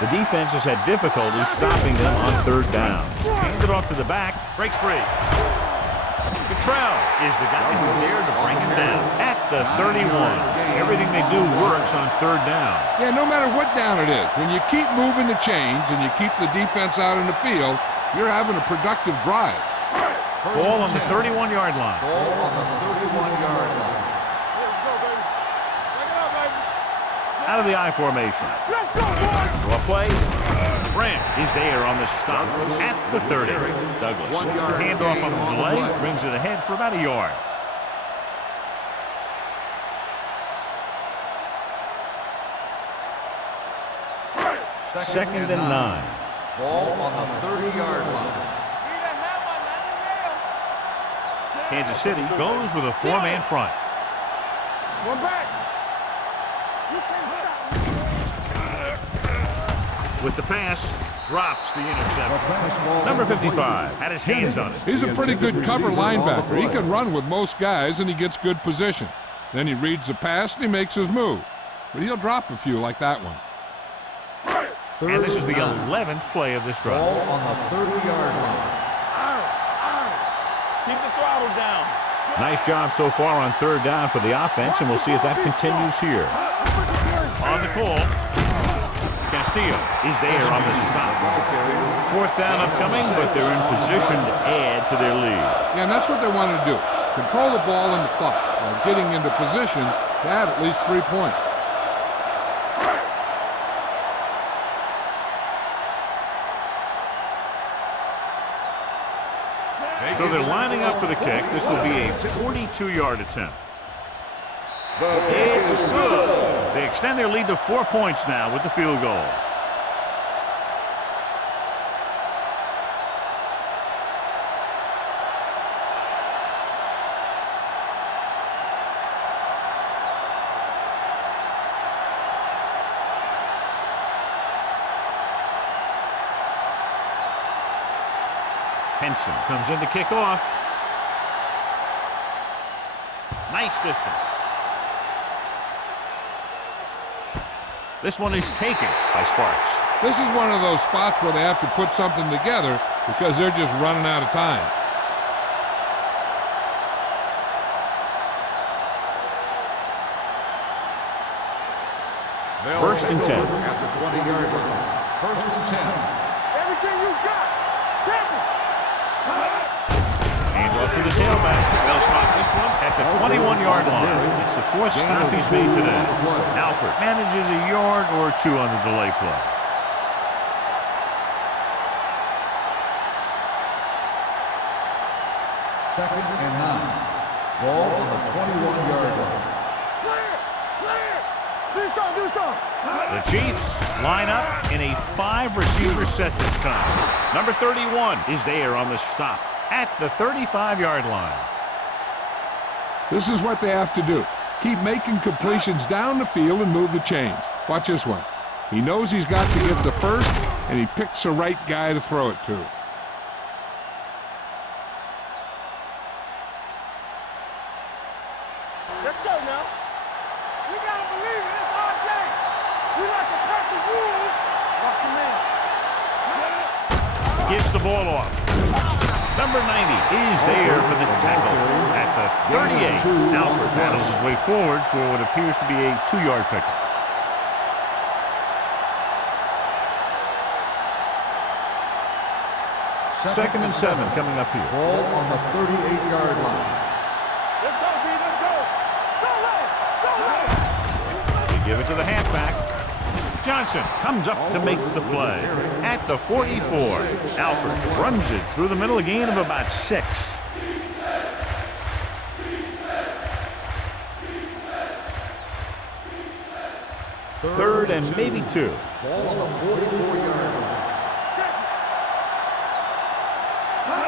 The defense has had difficulty stopping them on third down. Hands it off to the back, breaks free. Cottrell is the guy who's there to bring him down at the 31. Everything they do works on third down. Yeah, no matter what down it is, when you keep moving the chains and you keep the defense out in the field, you're having a productive drive. Ball on the 31-yard line. Ball on the 31-yard line. Out of the I formation. Let's go, boys. Draw play. Branch is there on the stop at the 30. Douglas sets the handoff on the delay, brings it ahead for about a yard. Second and 9. Ball on the 30-yard line. Kansas City goes with a 4-man front. One back. With the pass, drops the interception. Number 55 had his hands on it. He's a pretty good cover linebacker. He can run with most guys, and he gets good position. Then he reads the pass and he makes his move. But he'll drop a few like that one. And this is the 11th play of this drive. Ball on the 30-yard line. Keep the throttle down. Nice job so far on third down for the offense, and we'll see if that continues here. On the call, Castillo is there on the stop. Fourth down upcoming, but they're in position to add to their lead. Yeah, and that's what they want to do. Control the ball and the clock while getting into position to add at least 3 points. So they're lining up for the kick. This will be a 42-yard attempt. It's good. They extend their lead to 4 points now with the field goal. Henson comes in to kick off. Nice distance. This one is taken by Sparks. This is one of those spots where they have to put something together because they're just running out of time. First and 10. At the 20-yard line. First and 10. Everything you got. Take it. Hand off to the tailback. They'll stop this one at the 21-yard line. It's the fourth stop he's made today. Alford manages a yard or two on the delay play. Second and 9. Ball on the 21-yard line. Do something. The Chiefs line up in a 5-receiver set this time. Number 31 is there on the stop at the 35-yard line. This is what they have to do. Keep making completions down the field and move the chains. Watch this one. He knows he's got to get the first, and he picks the right guy to throw it to. Let's go now. We gotta believe it. It's our day. We like to cut the rules. Watch your man. Gives the ball off. Number 90 is there for the tackle at the 38. Alford battles his way forward for what appears to be a 2-yard pickup. Second and 7 coming up here. Ball on the 38-yard line. Let's go, B. Let's go. Go, Ray. Go, Ray. They give it to the halfback. Johnson comes up to make the play at the 44. Alford runs it through the middle, a gain of about 6. Third and maybe 2. Ball on the 44-yard line.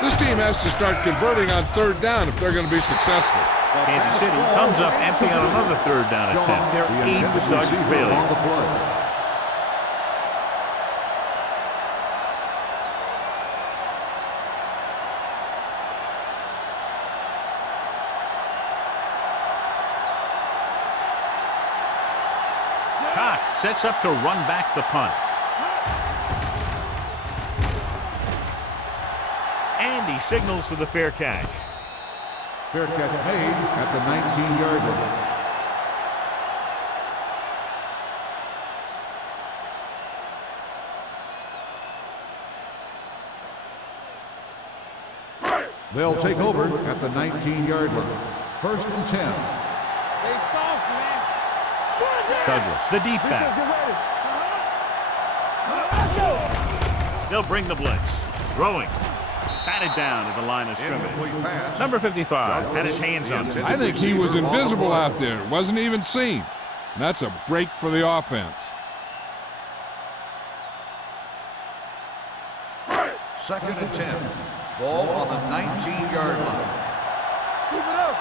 This team has to start converting on third down if they're going to be successful. Kansas City comes up empty on another third down attempt. Their 8th such failure. Cox sets up to run back the punt. And he signals for the fair catch. Fair catch made at the 19-yard line. They'll take over at the 19-yard line. First and 10. They soft, man. Douglas, the deep back. Let's go. They'll bring the blitz. Throwing. Batted down at the line of scrimmage. Incomplete pass. Number 55 had his hands on it. I think he was invisible out there. Wasn't even seen. And that's a break for the offense. Second and 10. Ball on the 19-yard line. Keep it up.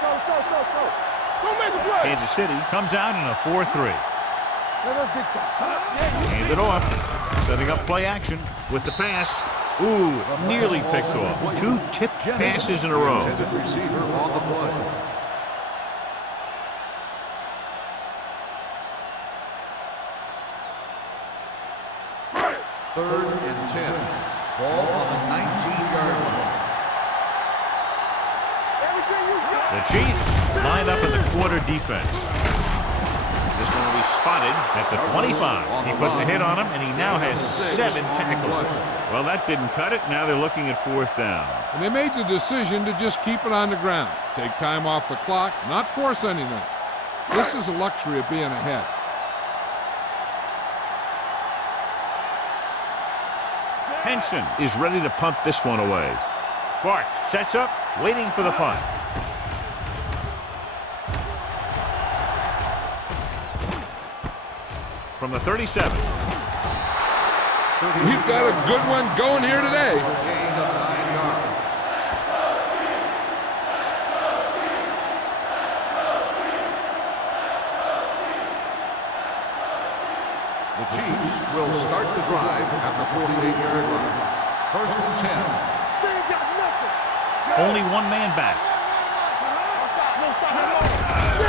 Let's go. Don't make a play. Kansas City comes out in a 4-3. Let us get time. Hand it off. Setting up play action with the pass. Ooh, nearly picked off. 2 tipped passes in a row. Intended receiver on the play. 3rd and 10. Ball on the 19-yard line. The Chiefs line up in the quarter defense. This one will be spotted at the 25. He put the hit on him, and he now has 7 tackles. Well, that didn't cut it. Now they're looking at 4th down. And they made the decision to just keep it on the ground. Take time off the clock, not force anything. This is a luxury of being ahead. Henson is ready to punt this one away. Sparks sets up, waiting for the punt. From the 37. We've got a good one going here today. Gain of 9 yards. The Chiefs will start the drive at the 48-yard line. 1st and 10. Only one man back.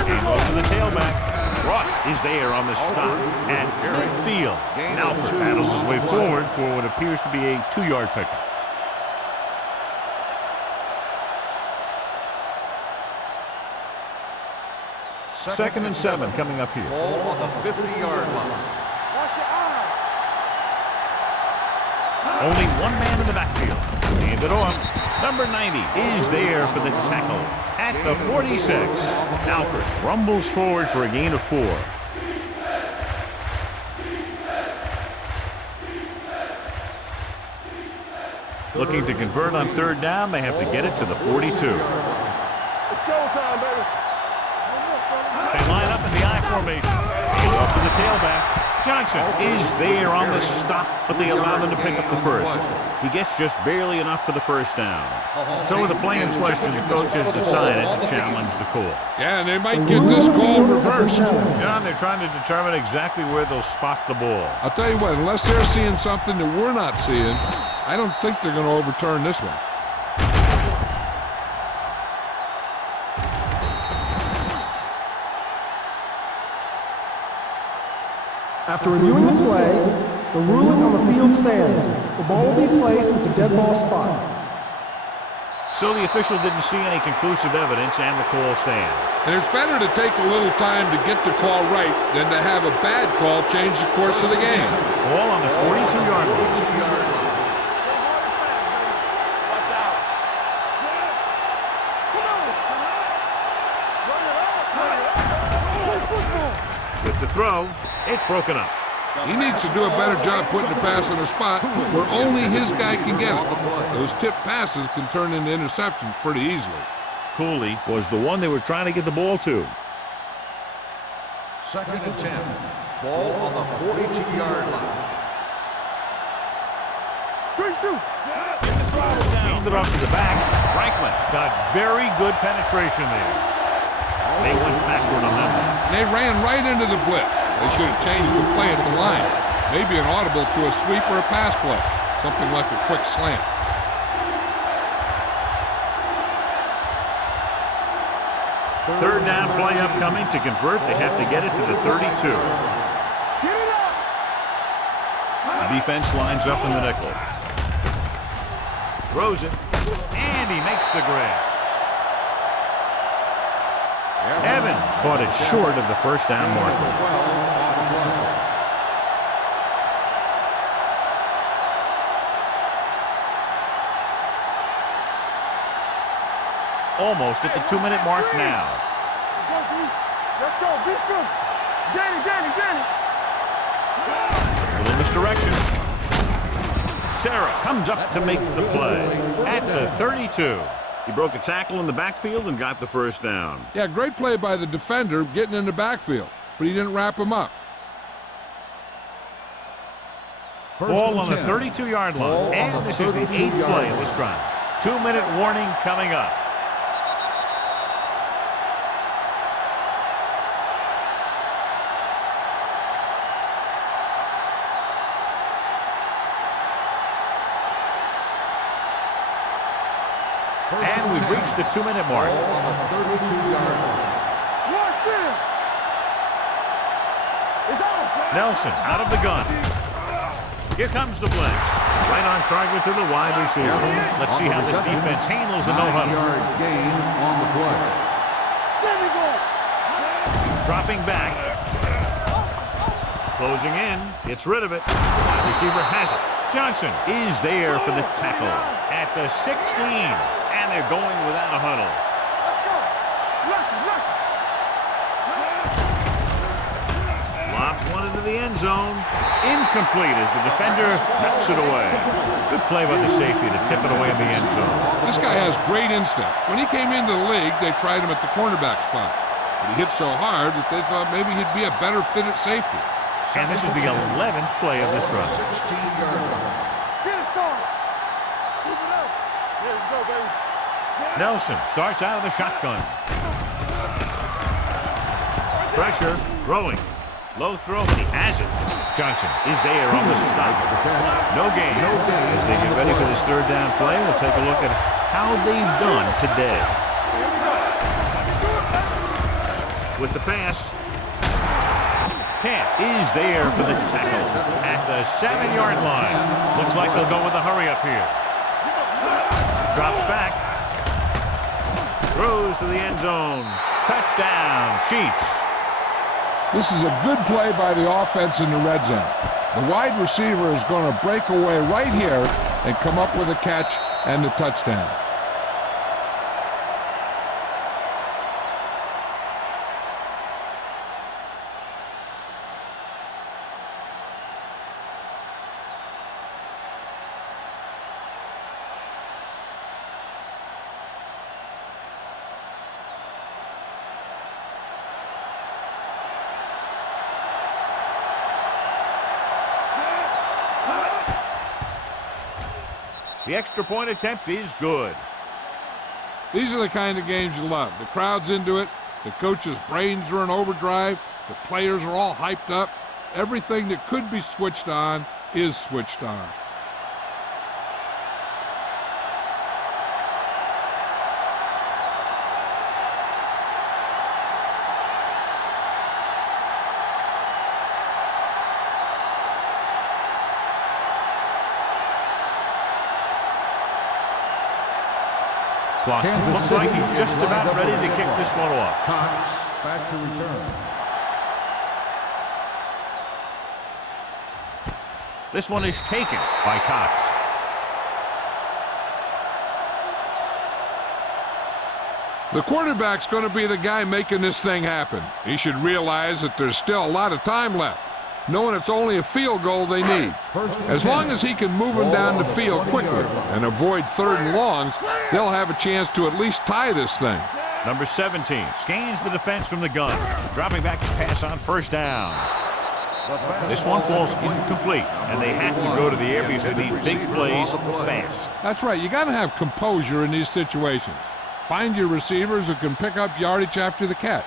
And over the tailback. Ross is there on the stop at midfield. Alford battles his way forward for what appears to be a 2-yard pickup. Second and 7 coming up here. Ball on the 50-yard line. Only one man in the backfield. Hand it off. Number 90 is there for the tackle at the 46. Alford rumbles forward for a gain of 4. Looking to convert on 3rd down. They have to get it to the 42. It's showtime, baby. They line up in the I formation. Hand off to the tailback. Johnson is there on the stop, but they allow them to pick up the first. He gets just barely enough for the 1st down. So with the play in question, the coach has decided to challenge the call. Yeah, and they might get this call reversed. John, they're trying to determine exactly where they'll spot the ball. I'll tell you what, unless they're seeing something that we're not seeing, I don't think they're going to overturn this one. After reviewing the play, the ruling on the field stands. The ball will be placed with the dead ball spot. So the official didn't see any conclusive evidence, and the call stands. And it's better to take a little time to get the call right than to have a bad call change the course of the game. Ball on the 42-yard line. 42-yard line. With the throw, it's broken up. He needs to do a better job putting the pass in a spot where only his guy can get it. Those tip passes can turn into interceptions pretty easily. Cooley was the one they were trying to get the ball to. 2nd and 10. Ball on the 42-yard line. Handed off to the back. Franklin got very good penetration there. They went backward on that one. They ran right into the blitz. They should have changed the play at the line. Maybe an audible to a sweep or a pass play. Something like a quick slant. Third down play upcoming. To convert, they have to get it to the 32. The defense lines up in the nickel. Throws it, and he makes the grab. Evans caught it short of the 1st down marker. Almost at the 2-minute mark now. Let's go, defense. Get it. Little misdirection. Sarah comes up to make the play at the 32. He broke a tackle in the backfield and got the 1st down. Yeah, great play by the defender getting in the backfield, but he didn't wrap him up. Ball on the 32-yard line. And this is the 8th play of this drive. 2-minute warning coming up. And we've reached the 2-minute mark. Ball on the 32-yard line. Nelson out of the gun. Here comes the blitz. Right on target to the wide receiver. Let's see how this defense handles the no-huddle. 9-yard gain on the play. There we go. Dropping back. Closing in. Gets rid of it. Wide receiver has it. Johnson is there for the tackle at the 16. And they're going without a huddle. Let's go. Lucky. Lobs one into the end zone. Incomplete as the defender knocks it away. Good play by the safety to tip it away in the end zone. This guy has great instincts. When he came into the league, they tried him at the cornerback spot. But he hit so hard that they thought maybe he'd be a better fit at safety. And this is the 11th play of this drive. 16-yard line. Get it, son. Keep it up. Here we go, baby. Nelson starts out of the shotgun. Pressure, throwing. Low throw, but he has it. Johnson is there on the stop. No gain. As they get ready for this third down play, we'll take a look at how they've done today. With the pass. Camp is there for the tackle at the 7-yard line. Looks like they'll go with a hurry up here. Drops back. Throws to the end zone. Touchdown, Chiefs. This is a good play by the offense in the red zone. The wide receiver is going to break away right here and come up with a catch and the touchdown. The extra point attempt is good. These are the kind of games you love. The crowd's into it. The coach's brains are in overdrive. The players are all hyped up. Everything that could be switched on is switched on. Clausen looks like he's just about ready to kick this one off. Cox back to return. This one is taken by Cox. The quarterback's going to be the guy making this thing happen. He should realize that there's still a lot of time left, knowing it's only a field goal they need. As long as he can move them down the field quickly and avoid third and longs, they'll have a chance to at least tie this thing. Number 17 scans the defense from the gun, dropping back to pass on first down. This one falls incomplete, and they have to go to the areas that need big plays fast. That's right. You got to have composure in these situations. Find your receivers who can pick up yardage after the catch.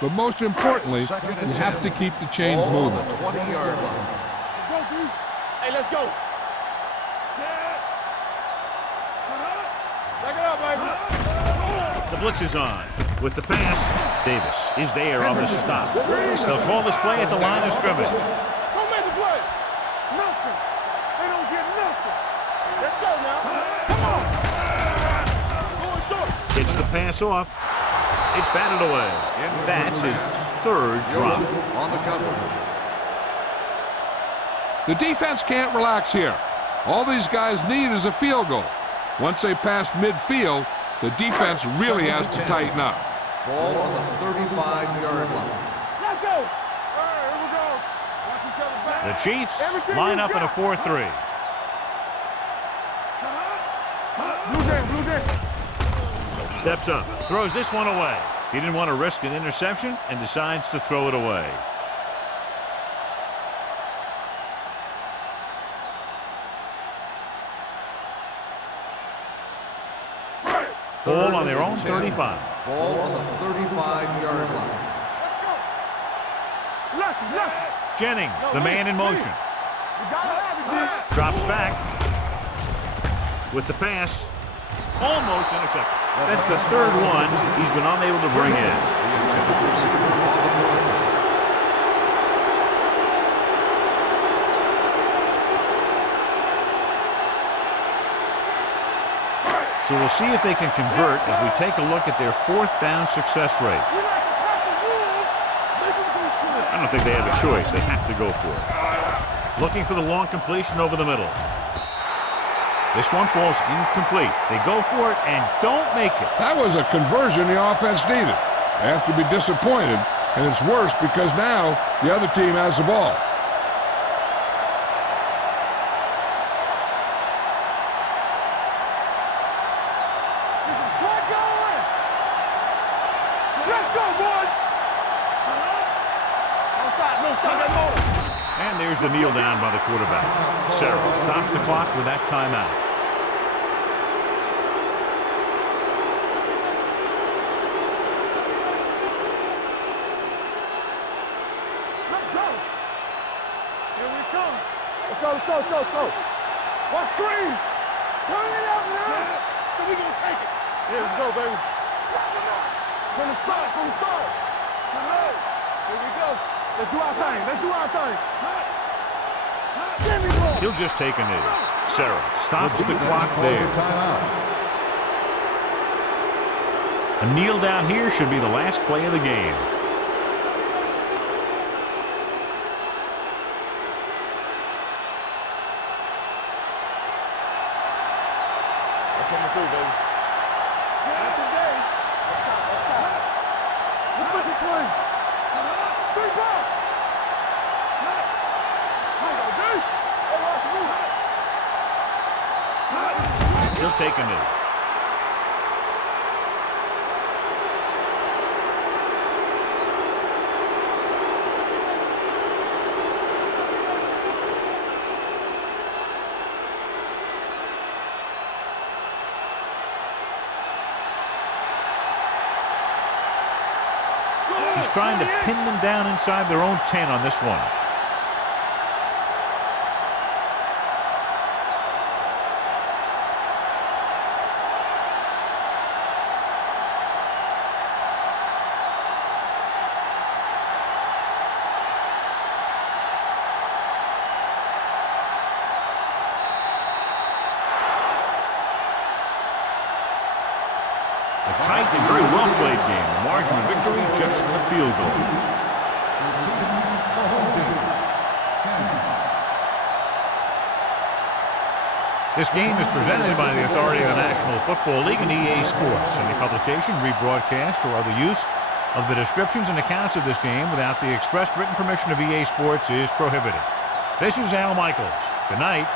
But most importantly, you have to keep the chains moving. 20-yard line. Go, D. Hey, let's go. Back it up, baby. The blitz is on. With the pass, Davis is there on the stop. They'll call this play at the line of scrimmage. Don't make a play. Nothing. They don't get nothing. Let's go now. Come on. Going short. Gets the pass off. It's batted away. That's his third drop. On the coverage. The defense can't relax here. All these guys need is a field goal. Once they pass midfield, the defense really has to tighten up. Ball on the 35-yard line. Let's go. All right, here we go. Watch each other back. The Chiefs line up in a 4-3. Blue Jay. Steps up, throws this one away. He didn't want to risk an interception and decides to throw it away. Ball on their own 35. Ball on the 35-yard line. Left. Jennings, the man in motion. You gotta have it, D. Drops back. With the pass. Almost intercepted. That's the third one he's been unable to bring in. So we'll see if they can convert as we take a look at their fourth down success rate. I don't think they have a choice. They have to go for it. Looking for the long completion over the middle. This one falls incomplete. They go for it and don't make it. That was a conversion the offense needed. They have to be disappointed, and it's worse because now the other team has the ball. And there's the kneel down by the quarterback. Sarah stops the clock with that timeout. Let's go. Here we come. Let's go, let's go, let's go, let's go. Watch screen. Turn it up now. So we gonna take it. Yeah, let's go, baby. From the start, from the start. Here we go. Let's do our thing. Let's do our thing. He'll just take a knee. Sarah stops the clock there. A kneel down here should be the last play of the game. That's coming through, baby. Let's make it play. Big ball. He'll take a knee. He's trying to pin them down inside their own 10 on this one. A tight and very well played game. The margin of victory just a field goal. This game is presented by the authority of the National Football League and EA Sports. Any publication, rebroadcast, or other use of the descriptions and accounts of this game without the expressed written permission of EA Sports is prohibited. This is Al Michaels. Good night.